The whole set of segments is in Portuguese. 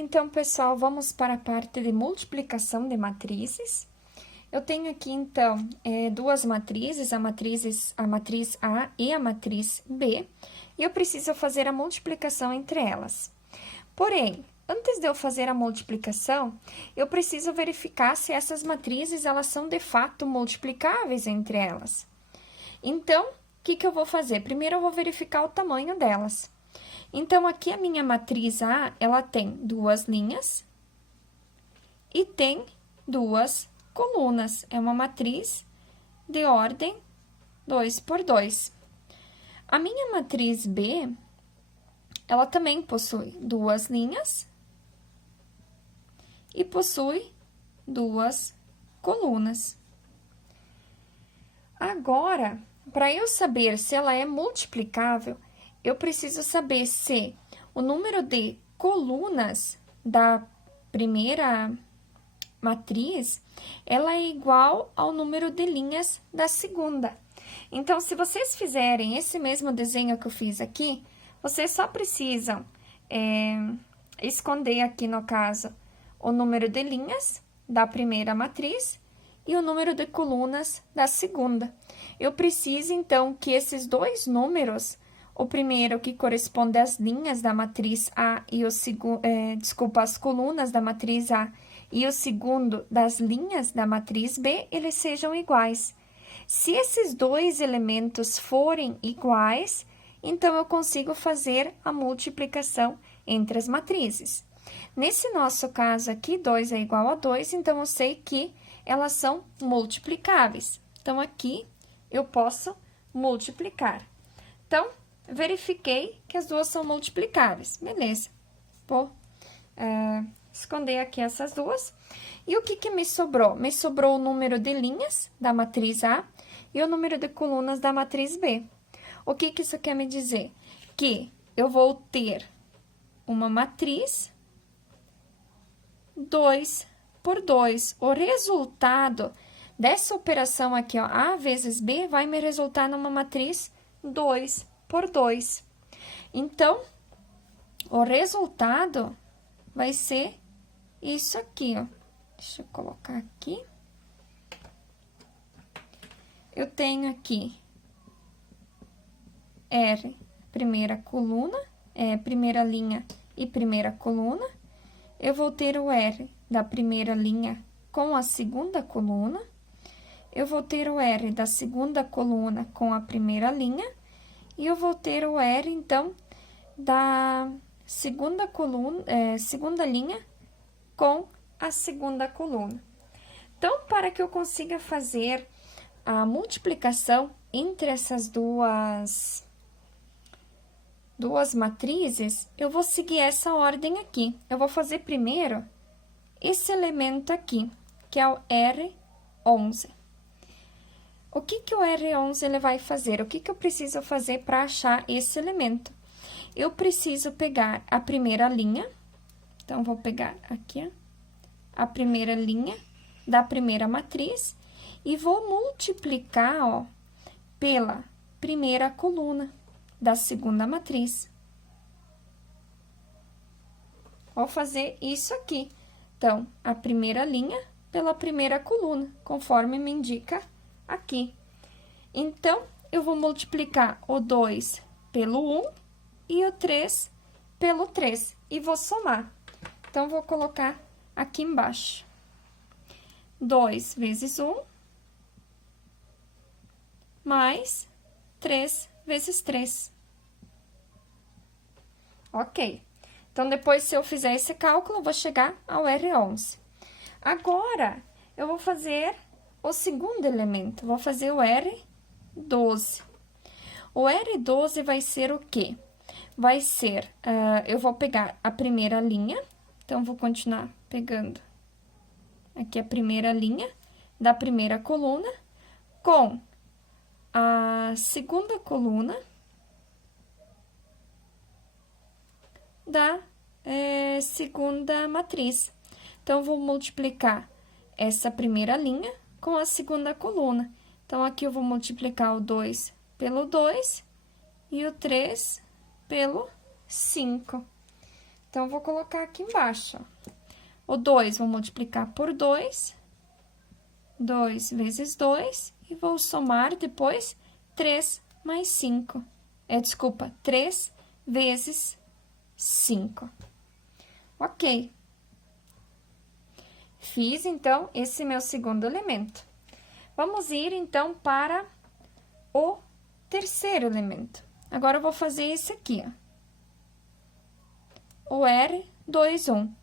Então, pessoal, vamos para a parte de multiplicação de matrizes. Eu tenho aqui, então, duas matrizes, a matriz A e a matriz B, e eu preciso fazer a multiplicação entre elas. Porém, antes de eu fazer a multiplicação, eu preciso verificar se essas matrizes, elas são de fato multiplicáveis entre elas. Então, o que eu vou fazer? Primeiro, eu vou verificar o tamanho delas. Então, aqui a minha matriz A, ela tem duas linhas e tem duas colunas. É uma matriz de ordem 2 por 2. A minha matriz B, ela também possui duas linhas e possui duas colunas. Agora, para eu saber se ela é multiplicável, eu preciso saber se o número de colunas da primeira matriz, ela é igual ao número de linhas da segunda. Então, se vocês fizerem esse mesmo desenho que eu fiz aqui, vocês só precisam esconder aqui, no caso, o número de linhas da primeira matriz e o número de colunas da segunda. Eu preciso, então, que esses dois números, o primeiro que corresponde às linhas da matriz A e o segundo, as colunas da matriz A e o segundo das linhas da matriz B, eles sejam iguais. Se esses dois elementos forem iguais, então eu consigo fazer a multiplicação entre as matrizes. Nesse nosso caso aqui, 2 é igual a 2, então eu sei que elas são multiplicáveis. Então, aqui eu posso multiplicar. Então, verifiquei que as duas são multiplicáveis. Beleza. Vou esconder aqui essas duas. E o que me sobrou? Me sobrou o número de linhas da matriz A e o número de colunas da matriz B. O que isso quer me dizer? Que eu vou ter uma matriz 2 por 2. O resultado dessa operação aqui, ó, A vezes B, vai me resultar numa matriz 2 por 2. Então, o resultado vai ser isso aqui, ó. Deixa eu colocar aqui. Eu tenho aqui R, primeira coluna, primeira linha e primeira coluna. Eu vou ter o R da primeira linha com a segunda coluna. Eu vou ter o R da segunda coluna com a primeira linha. E eu vou ter o R, então, da segunda coluna, segunda linha com a segunda coluna. Então, para que eu consiga fazer a multiplicação entre essas duas matrizes, eu vou seguir essa ordem aqui. Eu vou fazer primeiro esse elemento aqui, que é o R11. O que o R11 ele vai fazer? O que eu preciso fazer para achar esse elemento? Eu preciso pegar a primeira linha, então, vou pegar aqui, ó, a primeira linha da primeira matriz e vou multiplicar, ó, pela primeira coluna da segunda matriz. Vou fazer isso aqui. Então, a primeira linha pela primeira coluna, conforme me indica aqui. Então, eu vou multiplicar o 2 pelo 1 e o 3 pelo 3 e vou somar. Então, vou colocar aqui embaixo. 2 vezes 1 mais 3 vezes 3. Ok. Então, depois, se eu fizer esse cálculo, eu vou chegar ao R11. Agora, eu vou fazer o segundo elemento, vou fazer o R12. O R12 vai ser o quê? Vai ser, eu vou pegar a primeira linha, então, vou continuar pegando aqui a primeira linha da primeira coluna com a segunda coluna da segunda matriz. Então, vou multiplicar essa primeira linha com a segunda coluna. Então, aqui eu vou multiplicar o 2 pelo 2 e o 3 pelo 5. Então, vou colocar aqui embaixo, ó. O 2, vou multiplicar por 2. 2 vezes 2, e vou somar depois 3 mais 5. Desculpa, 3 vezes 5. Ok. Fiz, então, esse meu segundo elemento. Vamos ir, então, para o terceiro elemento. Agora, eu vou fazer esse aqui, ó. O R2, 1.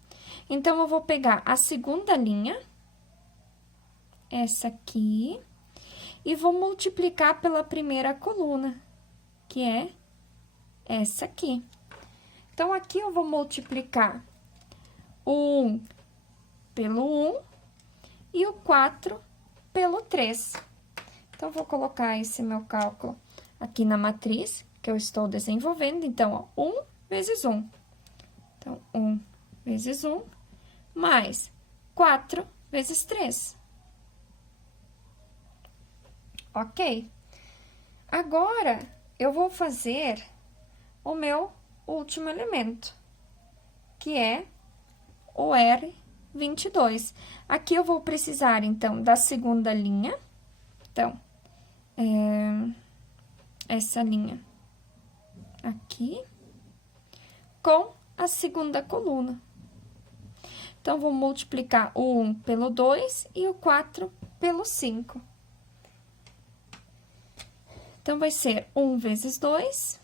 Então, eu vou pegar a segunda linha, essa aqui, e vou multiplicar pela primeira coluna, que é essa aqui. Então, aqui eu vou multiplicar o 1 pelo 1 e o 4 pelo 3. Então, vou colocar esse meu cálculo aqui na matriz que eu estou desenvolvendo. Então, ó, 1 vezes 1. Então, 1 vezes 1, mais 4 vezes 3. Ok? Agora, eu vou fazer o meu último elemento, que é o R22. Aqui eu vou precisar, então, da segunda linha. Então, essa linha aqui, com a segunda coluna. Então, vou multiplicar o 1 pelo 2 e o 4 pelo 5. Então, vai ser 1 vezes 2,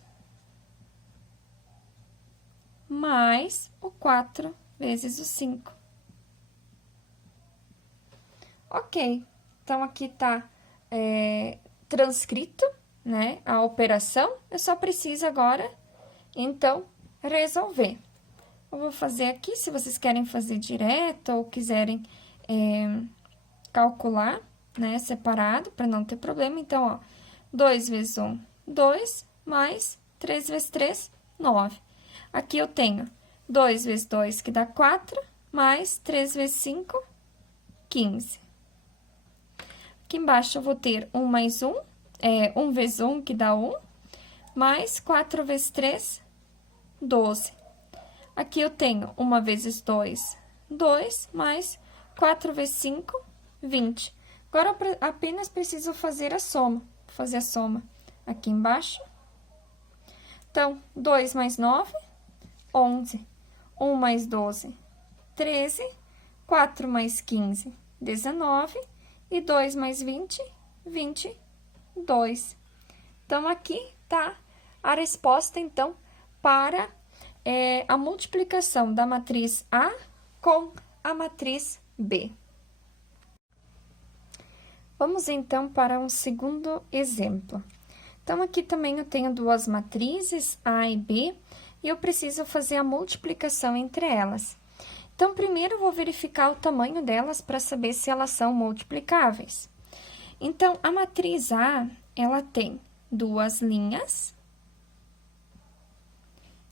mais o 4 vezes o 5. Ok. Então, aqui tá transcrito, né, a operação. Eu só preciso agora, então, resolver. Eu vou fazer aqui, se vocês querem fazer direto ou quiserem calcular, né, separado, para não ter problema. Então, ó, 2 vezes 1, 2, mais 3 vezes 3, 9. Aqui eu tenho 2 vezes 2, que dá 4, mais 3 vezes 5, 15. Aqui embaixo eu vou ter 1 mais 1, 1 vezes 1, que dá 1, mais 4 vezes 3, 12. Aqui eu tenho 1 vezes 2, 2, mais 4 vezes 5, 20. Agora, eu apenas preciso fazer a soma. Vou fazer a soma aqui embaixo. Então, 2 mais 9, 11. 1 mais 12, 13. 4 mais 15, 19. E 2 mais 20, 22. Então, aqui tá a resposta, então, para a multiplicação da matriz A com a matriz B. Vamos, então, para um segundo exemplo. Então, aqui também eu tenho duas matrizes, A e B, e eu preciso fazer a multiplicação entre elas. Então, primeiro, eu vou verificar o tamanho delas para saber se elas são multiplicáveis. Então, a matriz A, ela tem duas linhas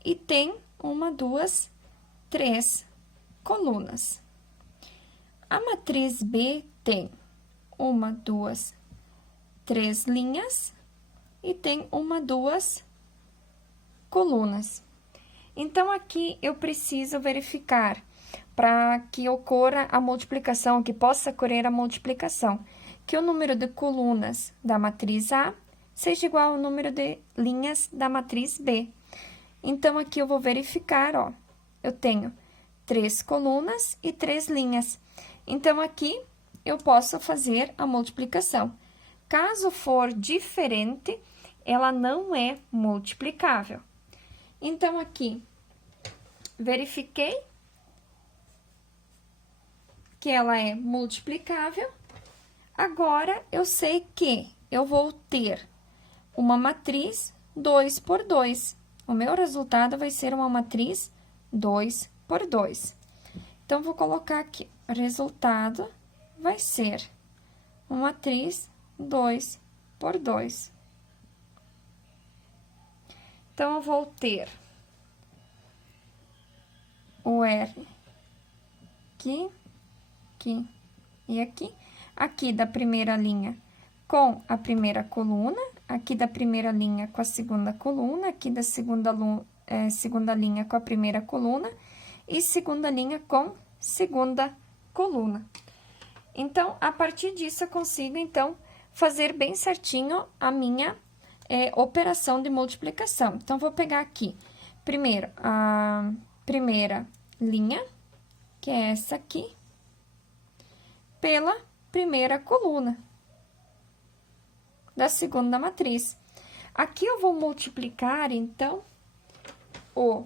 e tem 1, 2, 3 colunas. A matriz B tem 1, 2, 3 linhas e tem 1, 2 colunas. Então, aqui eu preciso verificar para que ocorra a multiplicação, que possa ocorrer a multiplicação, que o número de colunas da matriz A seja igual ao número de linhas da matriz B. Então, aqui eu vou verificar, ó, eu tenho 3 colunas e 3 linhas. Então, aqui eu posso fazer a multiplicação. Caso for diferente, ela não é multiplicável. Então, aqui, verifiquei que ela é multiplicável. Agora, eu sei que eu vou ter uma matriz 2 por 2. O meu resultado vai ser uma matriz 2 por 2. Então, vou colocar aqui, o resultado vai ser uma matriz 2 por 2. Então, eu vou ter o R aqui, aqui e aqui. Aqui da primeira linha com a primeira coluna, aqui da primeira linha com a segunda coluna, aqui da segunda linha com a primeira coluna, e segunda linha com segunda coluna. Então, a partir disso, eu consigo, então, fazer bem certinho a minha operação de multiplicação. Então, vou pegar aqui, primeiro, a primeira linha, que é essa aqui, pela primeira coluna da segunda matriz. Aqui eu vou multiplicar, então, o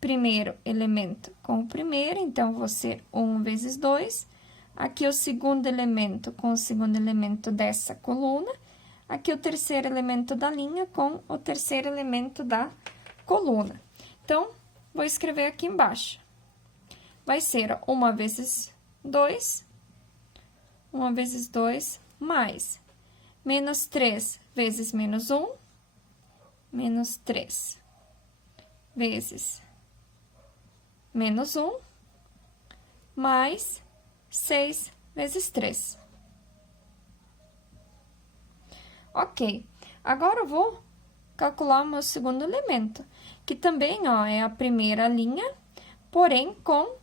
primeiro elemento com o primeiro, então, vou ser 1 vezes 2. Aqui o segundo elemento com o segundo elemento dessa coluna. Aqui o terceiro elemento da linha com o terceiro elemento da coluna. Então, vou escrever aqui embaixo. Vai ser 1 vezes 2, 1 vezes 2, mais menos 3 vezes menos 1, menos 3 vezes menos 1, mais 6 vezes 3. Ok, agora eu vou calcular o meu segundo elemento, que também, ó, é a primeira linha, porém com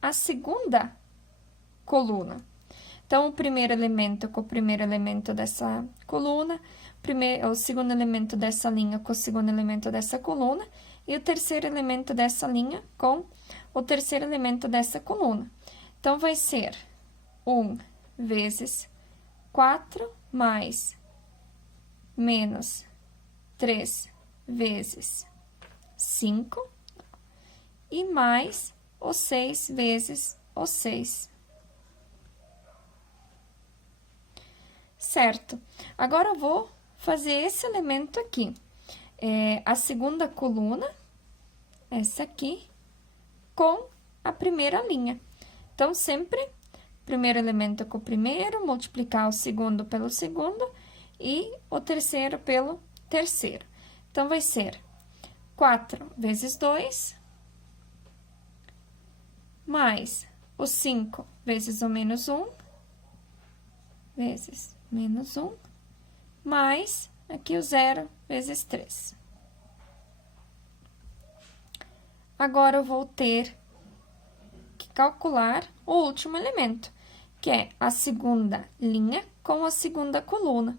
a segunda coluna. Então, o primeiro elemento com o primeiro elemento dessa coluna, o segundo elemento dessa linha com o segundo elemento dessa coluna, e o terceiro elemento dessa linha com o terceiro elemento dessa coluna. Então, vai ser 1 vezes 4 mais menos 3 vezes 5 e mais o 6 vezes o 6. Certo? Agora, eu vou fazer esse elemento aqui. A segunda coluna, essa aqui, com a primeira linha. Então, sempre, primeiro elemento com o primeiro, multiplicar o segundo pelo segundo e o terceiro pelo terceiro. Então, vai ser 4 vezes 2, mais o 5 vezes o menos 1, vezes menos 1, mais aqui o 0 vezes 3. Agora, eu vou ter que calcular o último elemento, que é a segunda linha com a segunda coluna.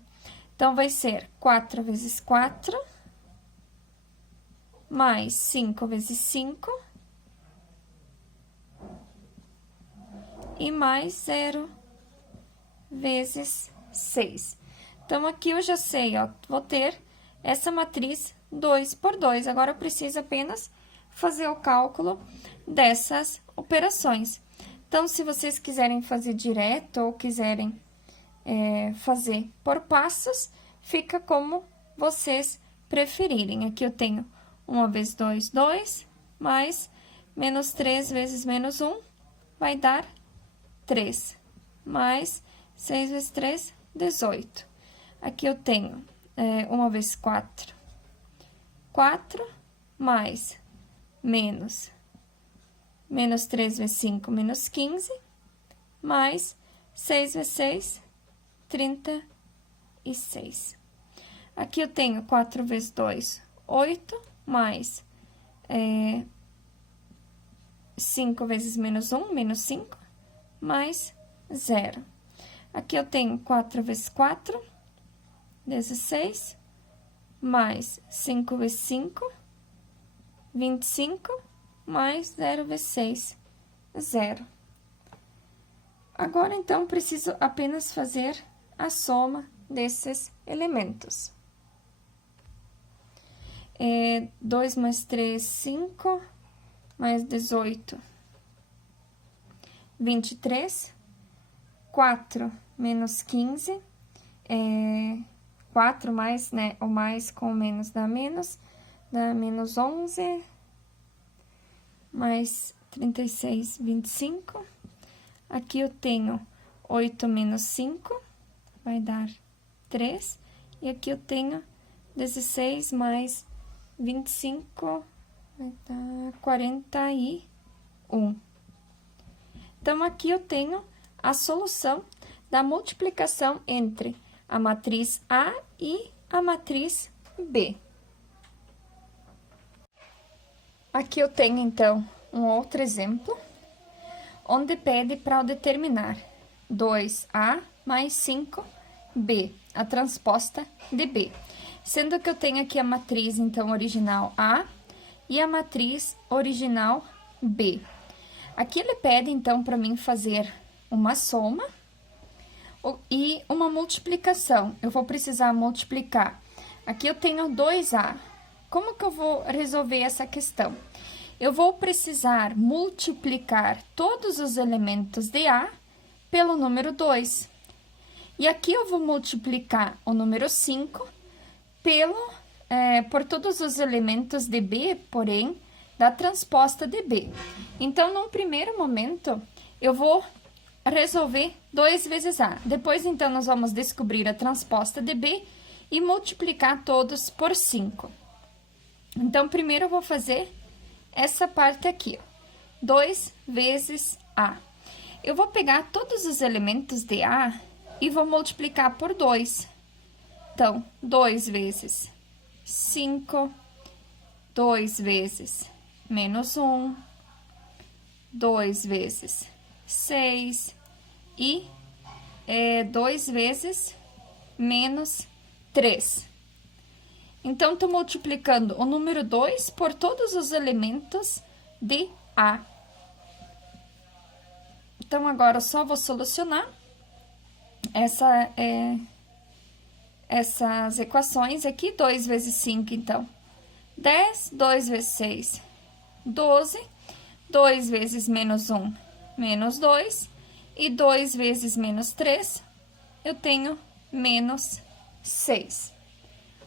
Então, vai ser 4 vezes 4, mais 5 vezes 5, e mais 0 vezes 6. Então, aqui eu já sei, ó, vou ter essa matriz 2 por 2. Agora, eu preciso apenas fazer o cálculo dessas operações. Então, se vocês quiserem fazer direto ou quiserem fazer por passos, fica como vocês preferirem. Aqui eu tenho 1 vezes 2, 2, mais menos 3 vezes menos 1, vai dar 3, mais 6 vezes 3, 18. Aqui eu tenho 1 vezes 4, 4, mais menos 3 vezes 5, menos 15, mais 6 vezes 6, 36. Aqui eu tenho 4 vezes 2, 8, mais 5 vezes menos 1, menos 5, mais 0. Aqui eu tenho 4 vezes 4, 16, mais 5 vezes 5, 25, mais 0 vezes 6, 0. Agora, então, preciso apenas fazer a soma desses elementos. 2 mais 3, 5, mais 18, 23, 4 menos 15, 4 mais, né, o mais com o menos dá menos 11, mais 36, 25. Aqui eu tenho 8 menos 5, vai dar 3. E aqui eu tenho 16 mais 25, vai dar 41. Então, aqui eu tenho a solução da multiplicação entre a matriz A e a matriz B. Aqui eu tenho, então, um outro exemplo, onde pede para eu determinar 2A mais 5B, a transposta de B. Sendo que eu tenho aqui a matriz, então, original A e a matriz original B. Aqui ele pede, então, para mim fazer uma soma e uma multiplicação. Eu vou precisar multiplicar. Aqui eu tenho 2A. Como que eu vou resolver essa questão? Eu vou precisar multiplicar todos os elementos de A pelo número 2. E aqui eu vou multiplicar o número 5 por todos os elementos de B, porém, da transposta de B. Então, num primeiro momento, eu vou resolver 2 vezes A. Depois, então, nós vamos descobrir a transposta de B e multiplicar todos por 5. Então, primeiro eu vou fazer essa parte aqui, ó, 2 vezes A. Eu vou pegar todos os elementos de A e vou multiplicar por 2. Então, 2 vezes 5, 2 vezes menos 1, 2 vezes 6 e 2 vezes menos 3. Então, tô multiplicando o número 2 por todos os elementos de A. Então, agora eu só vou solucionar essas equações aqui. 2 vezes 5, então, 10, 2 vezes 6, 12, 2 vezes menos 1, menos 2, e 2 vezes menos 3, eu tenho menos 6.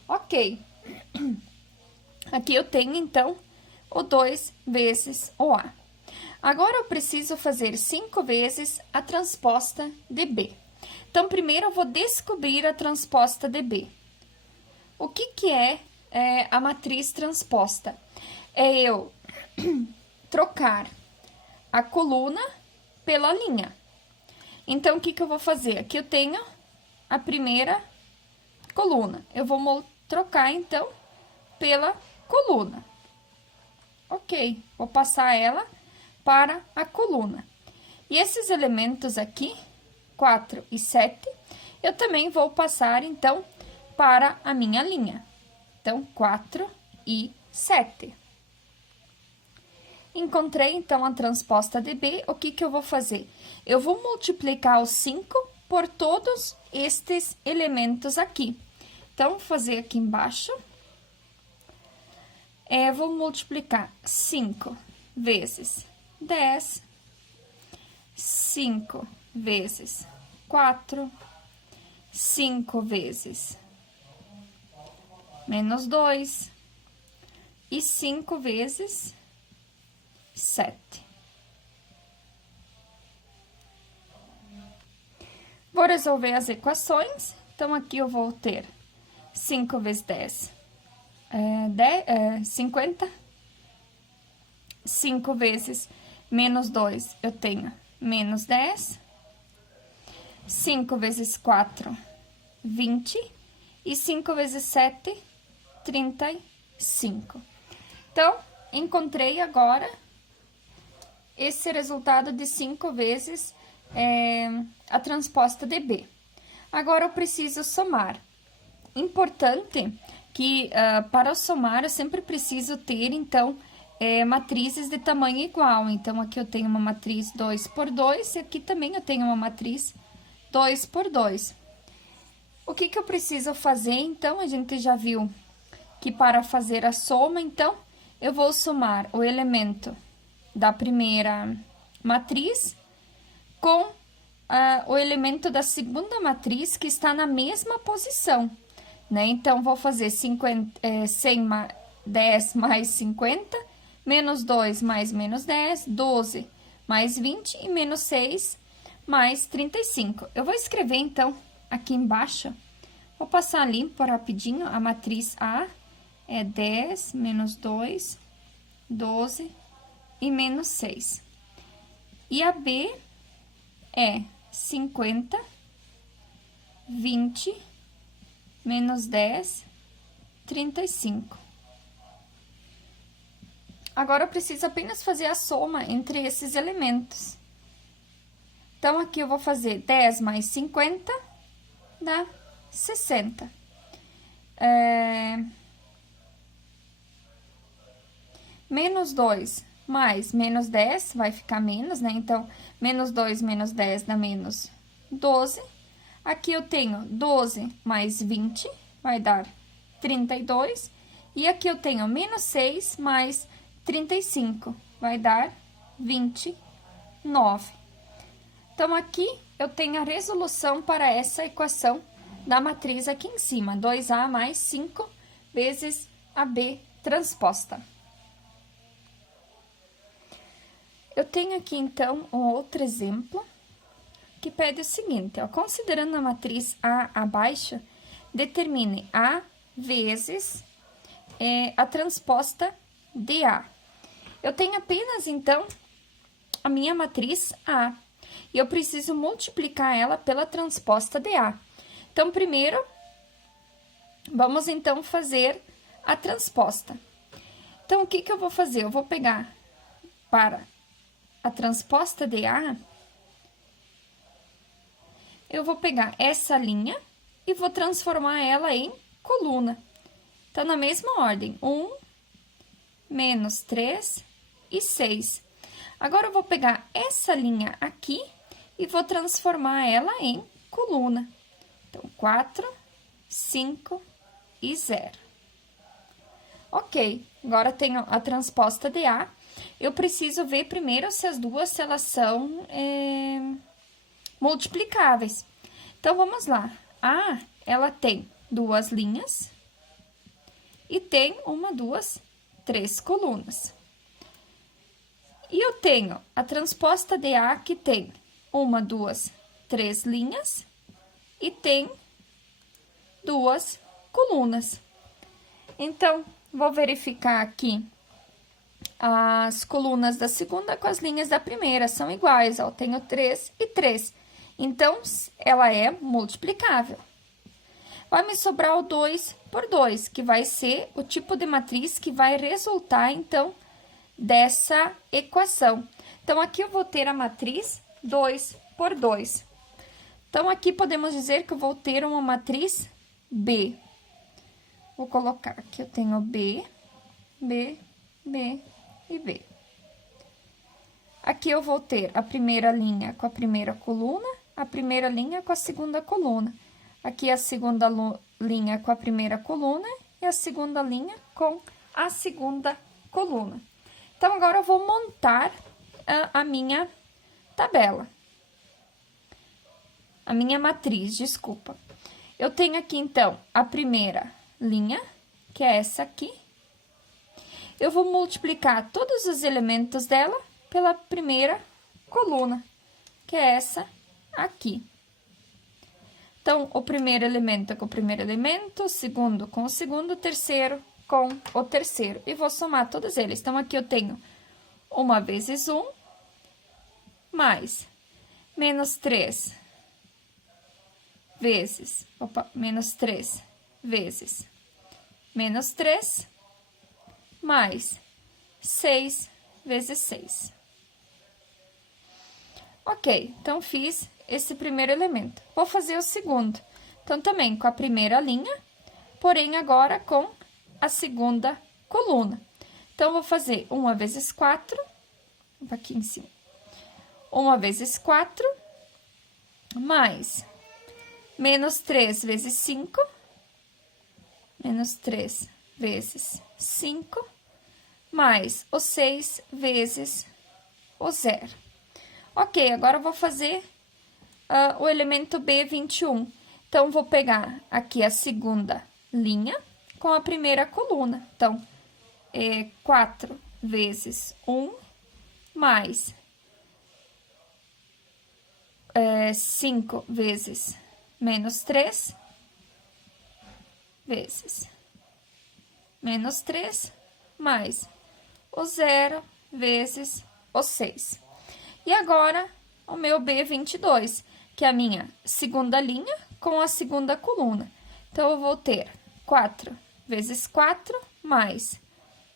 Ok. Aqui eu tenho, então, o 2 vezes o A. Agora, eu preciso fazer 5 vezes a transposta de B. Então, primeiro eu vou descobrir a transposta de B. O que é a matriz transposta? É eu trocar a coluna pela linha. Então, o que eu vou fazer? Aqui eu tenho a primeira coluna. Eu vou trocar, então, pela coluna. Ok, vou passar ela para a coluna. E esses elementos aqui, 4 e 7, eu também vou passar, então, para a minha linha. Então, 4 e 7. Encontrei, então, a transposta de B. O que eu vou fazer? Eu vou multiplicar o 5 por todos estes elementos aqui. Então, vou fazer aqui embaixo. Vou multiplicar 5 vezes 10, 5 vezes 4, 5 vezes menos 2 e 5 vezes 7. Vou resolver as equações. Então, aqui eu vou ter 5 vezes 10, 50. 5 vezes menos 2, eu tenho menos 10. 5 vezes 4, 20. E 5 vezes 7, 35. Então, encontrei agora esse resultado de 5 vezes a transposta de B. Agora, eu preciso somar. Importante que para somar eu sempre preciso ter, então, matrizes de tamanho igual. Então, aqui eu tenho uma matriz 2 por 2 e aqui também eu tenho uma matriz 2 por 2. O que eu preciso fazer, então? A gente já viu que para fazer a soma, então, eu vou somar o elemento da primeira matriz com o elemento da segunda matriz que está na mesma posição, né? Então, vou fazer 10 mais 50, menos 2 mais menos 10, 12 mais 20 e menos 6 mais 35. Eu vou escrever, então, aqui embaixo, vou passar limpo rapidinho. A matriz A é 10 menos 2, 12 e menos 6. E a B é 50, 20, menos 10, 35. Agora, eu preciso apenas fazer a soma entre esses elementos. Então, aqui eu vou fazer 10 mais 50, dá 60. Menos 2 mais menos 10, vai ficar menos, né? Então, menos 2 menos 10 dá menos 12. Aqui eu tenho 12 mais 20, vai dar 32. E aqui eu tenho menos 6 mais 35, vai dar 29. Então, aqui eu tenho a resolução para essa equação da matriz aqui em cima, 2A mais 5 vezes AB transposta. Eu tenho aqui, então, um outro exemplo, que pede o seguinte, ó, considerando a matriz A abaixo, determine A vezes a transposta de A. Eu tenho apenas, então, a minha matriz A, e eu preciso multiplicar ela pela transposta de A. Então, primeiro, vamos, então, fazer a transposta. Então, o que que eu vou fazer? Eu vou pegar para a transposta de A, eu vou pegar essa linha e vou transformar ela em coluna. Então, na mesma ordem, 1, menos 3 e 6. Agora, eu vou pegar essa linha aqui e vou transformar ela em coluna. Então, 4, 5 e 0. Ok, agora tenho a transposta de A. Eu preciso ver primeiro se as duas se elas são multiplicáveis. Então, vamos lá. A, ela tem duas linhas e tem 1, 2, 3 colunas. E eu tenho a transposta de A que tem 1, 2, 3 linhas e tem 2 colunas. Então, vou verificar aqui. As colunas da segunda com as linhas da primeira são iguais, ó, eu tenho 3 e 3. Então, ela é multiplicável. Vai me sobrar o 2 por 2, que vai ser o tipo de matriz que vai resultar, então, dessa equação. Então, aqui eu vou ter a matriz 2 por 2. Então, aqui podemos dizer que eu vou ter uma matriz B. Vou colocar aqui, eu tenho B, B, B e B. Aqui eu vou ter a primeira linha com a primeira coluna, a primeira linha com a segunda coluna. Aqui a segunda linha com a primeira coluna e a segunda linha com a segunda coluna. Então, agora eu vou montar a minha tabela. A minha matriz, desculpa. Eu tenho aqui, então, a primeira linha, que é essa aqui. Eu vou multiplicar todos os elementos dela pela primeira coluna, que é essa aqui. Então, o primeiro elemento é com o primeiro elemento, o segundo com o segundo, o terceiro com o terceiro. E vou somar todos eles. Então, aqui eu tenho 1 vezes 1, mais menos 3 vezes, menos 3 vezes menos 3, mais 6 vezes 6. Ok, então, fiz esse primeiro elemento. Vou fazer o segundo. Então, também com a primeira linha, porém, agora com a segunda coluna. Então, vou fazer 1 vezes 4, aqui em cima. 1 vezes 4, mais menos 3 vezes 5, menos 3 vezes 5, mais o 6 vezes o 0. Ok, agora eu vou fazer o elemento B21. Então, vou pegar aqui a segunda linha com a primeira coluna. Então, 4 vezes 1, mais 5 vezes menos 3, vezes menos 3, mais o 0 vezes o 6. E agora, o meu B22, que é a minha segunda linha com a segunda coluna. Então, eu vou ter 4 vezes 4, mais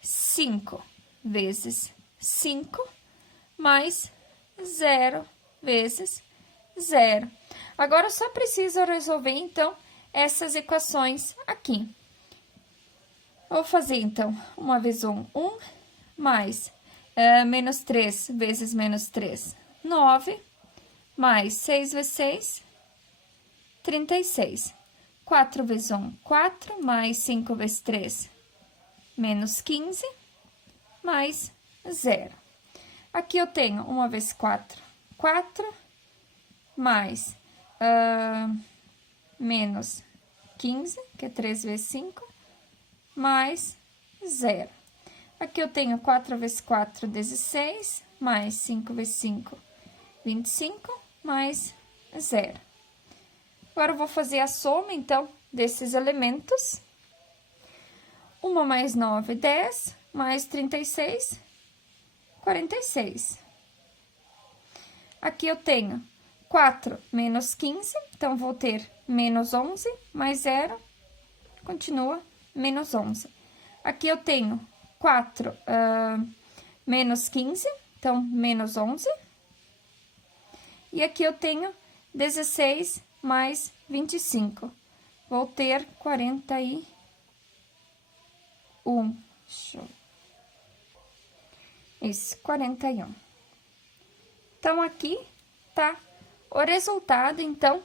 5 vezes 5, mais 0 vezes 0. Agora, eu só preciso resolver, então, essas equações aqui. Vou fazer, então, 1 vezes 1, 1, mais menos 3 vezes menos 3, 9, mais 6 vezes 6, 36. 4 vezes 1, 4, mais 5 vezes 3, menos 15, mais 0. Aqui eu tenho 1 vezes 4, 4, mais menos 15, que é 3 vezes 5, mais 0. Aqui eu tenho 4 vezes 4, 16, mais 5 vezes 5, 25, mais 0. Agora, eu vou fazer a soma, então, desses elementos. 1 mais 9, 10, mais 36, 46. Aqui eu tenho 4 menos 15, então, vou ter menos 11, mais 0, continua menos 11. Aqui eu tenho 4 menos 15, então, menos 11. E aqui eu tenho 16 mais 25. Vou ter 41. Isso, 41. Então, aqui tá o resultado, então,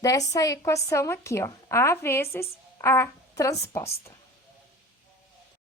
dessa equação aqui, ó. A vezes A transposta.